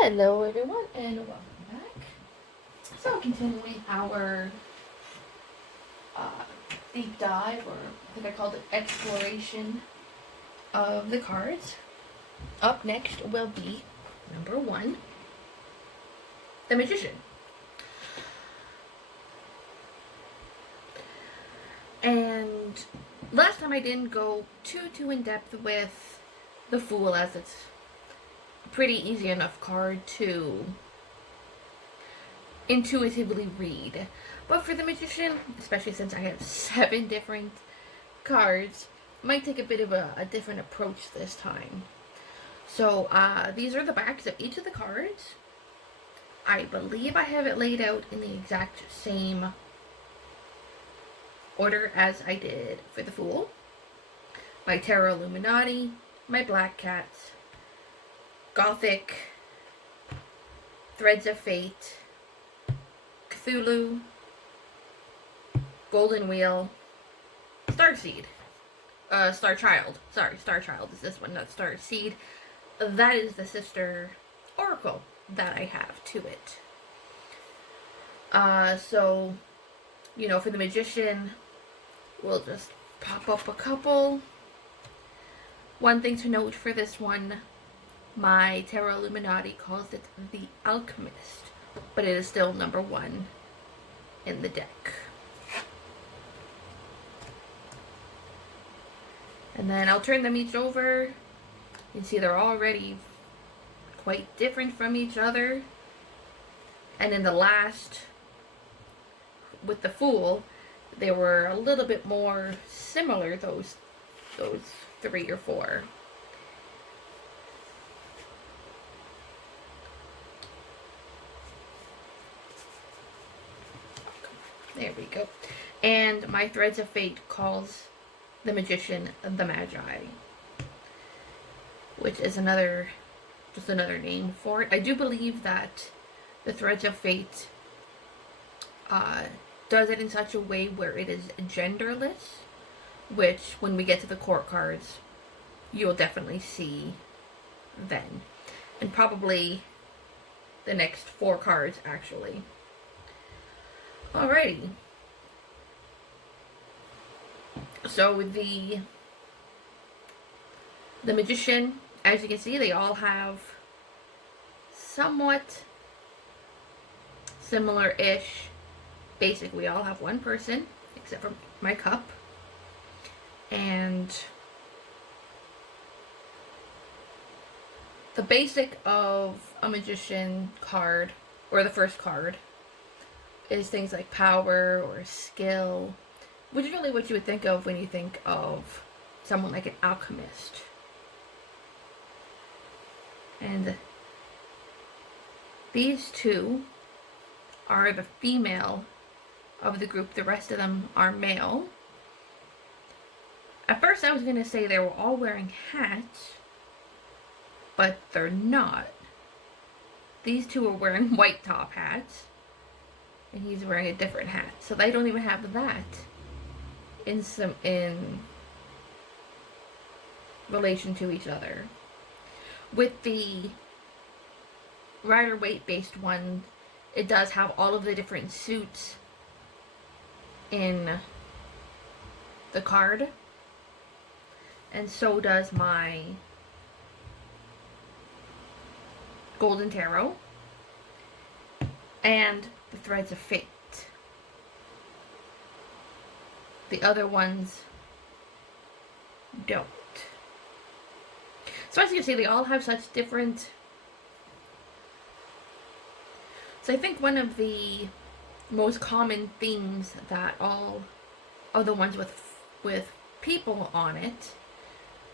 Hello everyone and welcome back. So continuing our uh, deep dive, or I think I called it exploration of the cards. Up next will be number 1, the Magician. And last time I didn't go too in depth with the Fool, as it's a pretty easy enough card to intuitively read. But for the Magician, especially since I have 7 different cards, might take a bit of a different approach this time. So these are the backs of each of the cards. I believe I have it laid out in the exact same order as I did for the Fool. My Tarot Illuminati, my Black Cats, Gothic, Threads of Fate, Cthulhu, Golden Wheel, Starseed. Star Child. Sorry, Star Child is this one, not Star Seed. That is the sister oracle that I have to it. So, for the Magician, we'll just pop up a couple. One thing to note for this one, my Tarot Illuminati calls it the Alchemist, but it is still number 1 in the deck. And then I'll turn them each over. You can see they're already quite different from each other. And in the last, with the Fool, they were a little bit more similar, those 3 or 4. There we go. And my Threads of Fate calls the Magician the Magi, which is just another name for it. I do believe that the Threads of Fate does it in such a way where it is genderless, which when we get to the court cards, you'll definitely see then. And probably the next 4 cards, actually. Alrighty. So the Magician, as you can see, they all have somewhat similar-ish. Basically, we all have one person, except for my cup. And the basic of a Magician card, or the first card, is things like power or skill, which is really what you would think of when you think of someone like an alchemist. And these 2 are the female of the group. The rest of them are male. At first I was going to say they were all wearing hats, but they're not. These 2 are wearing white top hats, and he's wearing a different hat. So they don't even have that in relation to each other. With the Rider-Waite based one, it does have all of the different suits in the card. And so does my Golden Tarot and the Threads of Fate. The other ones don't. So as you can see, they all have such different... So I think one of the most common themes that all of the ones with people on it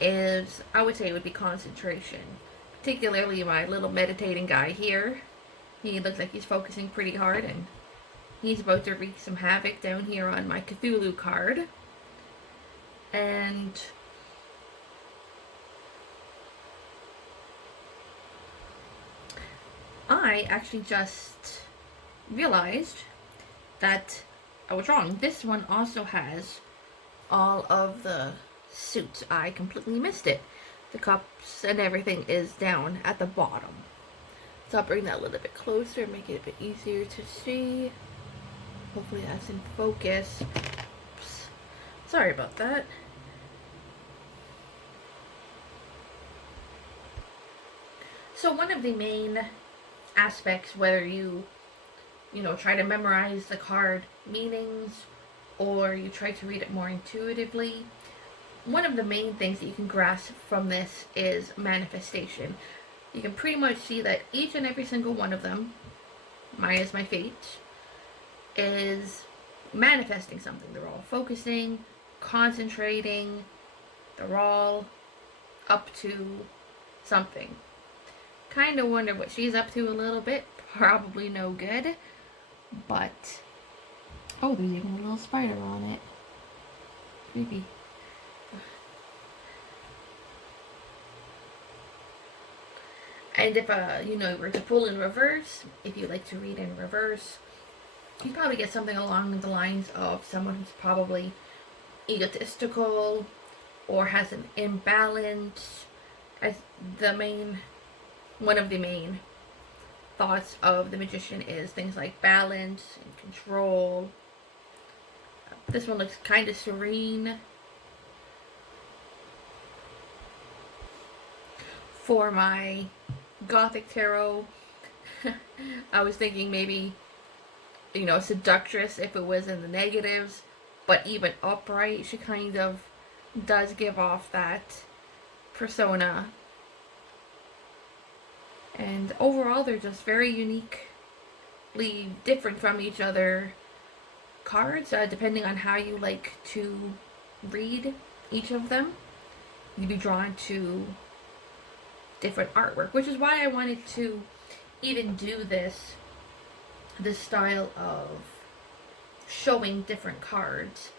is, I would say it would be concentration. Particularly my little meditating guy here. He looks like he's focusing pretty hard, and he's about to wreak some havoc down here on my Cthulhu card. And I actually just realized that I was wrong. This one also has all of the suits. I completely missed it. The cups and everything is down at the bottom. So I'll bring that a little bit closer, make it a bit easier to see. Hopefully that's in focus. Oops. Sorry about that. So one of the main aspects, whether you try to memorize the card meanings or you try to read it more intuitively, one of the main things that you can grasp from this is manifestation. You can pretty much see that each and every single one of them, minus my fate, is manifesting something. They're all focusing, concentrating, they're all up to something. Kind of wonder what she's up to a little bit. Probably no good. But, oh, there's even a little spider on it. Creepy. And if you were to pull in reverse, if you like to read in reverse, you probably get something along the lines of someone who's probably egotistical or has an imbalance. As one of the main thoughts of the Magician is things like balance and control. This one looks kind of serene. For my Gothic Tarot, I was thinking maybe, seductress if it was in the negatives, but even upright, she kind of does give off that persona. And overall, they're just very uniquely different from each other cards, depending on how you like to read each of them. You'd be drawn to different artwork, which is why I wanted to even do this style of showing different cards.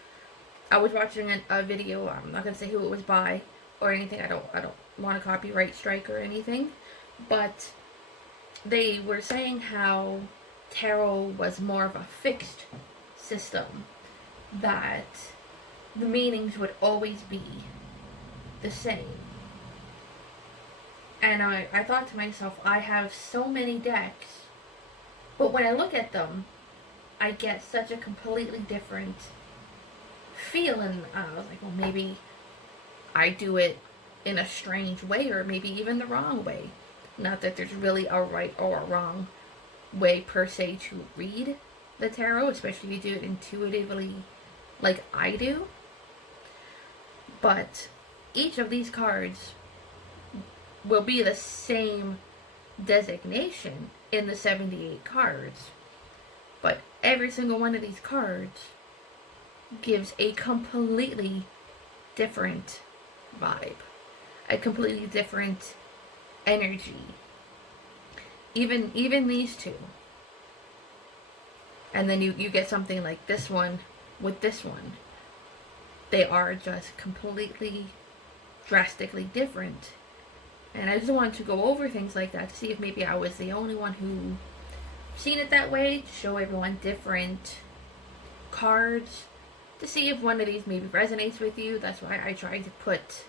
I was watching a video, I'm not going to say who it was by or anything, I don't want a copyright strike or anything, but they were saying how tarot was more of a fixed system, that the meanings would always be the same. And I thought to myself, I have so many decks, but when I look at them, I get such a completely different feel, and I was like, well, maybe I do it in a strange way, or maybe even the wrong way. Not that there's really a right or a wrong way per se to read the tarot, especially if you do it intuitively like I do. But each of these cards will be the same designation in the 78 cards. But every single one of these cards gives a completely different vibe. A completely different energy. Even these two. And then you get something like this one with this one. They are just completely, drastically different. And I just wanted to go over things like that to see if maybe I was the only one who seen it that way, to show everyone different cards, to see if one of these maybe resonates with you. That's why I tried to put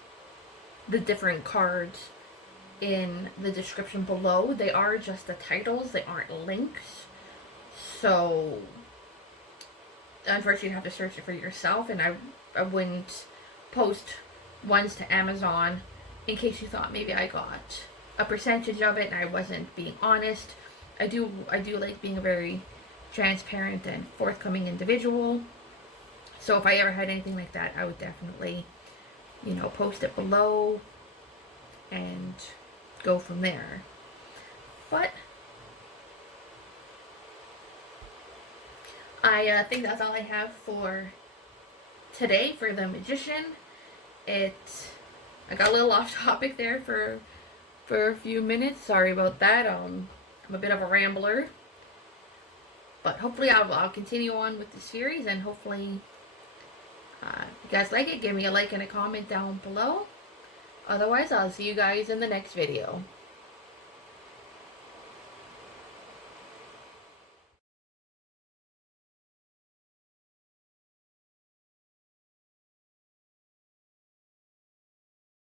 the different cards in the description below. They are just the titles, they aren't links. So unfortunately you have to search it for yourself, and I wouldn't post ones to Amazon in case you thought maybe I got a percentage of it and I wasn't being honest. I do like being a very transparent and forthcoming individual. So if I ever had anything like that, I would definitely, post it below and go from there. But I think that's all I have for today for the Magician. I got a little off topic there for a few minutes. Sorry about that. I'm a bit of a rambler. But hopefully I'll continue on with the series, and hopefully if you guys like it, give me a like and a comment down below. Otherwise, I'll see you guys in the next video.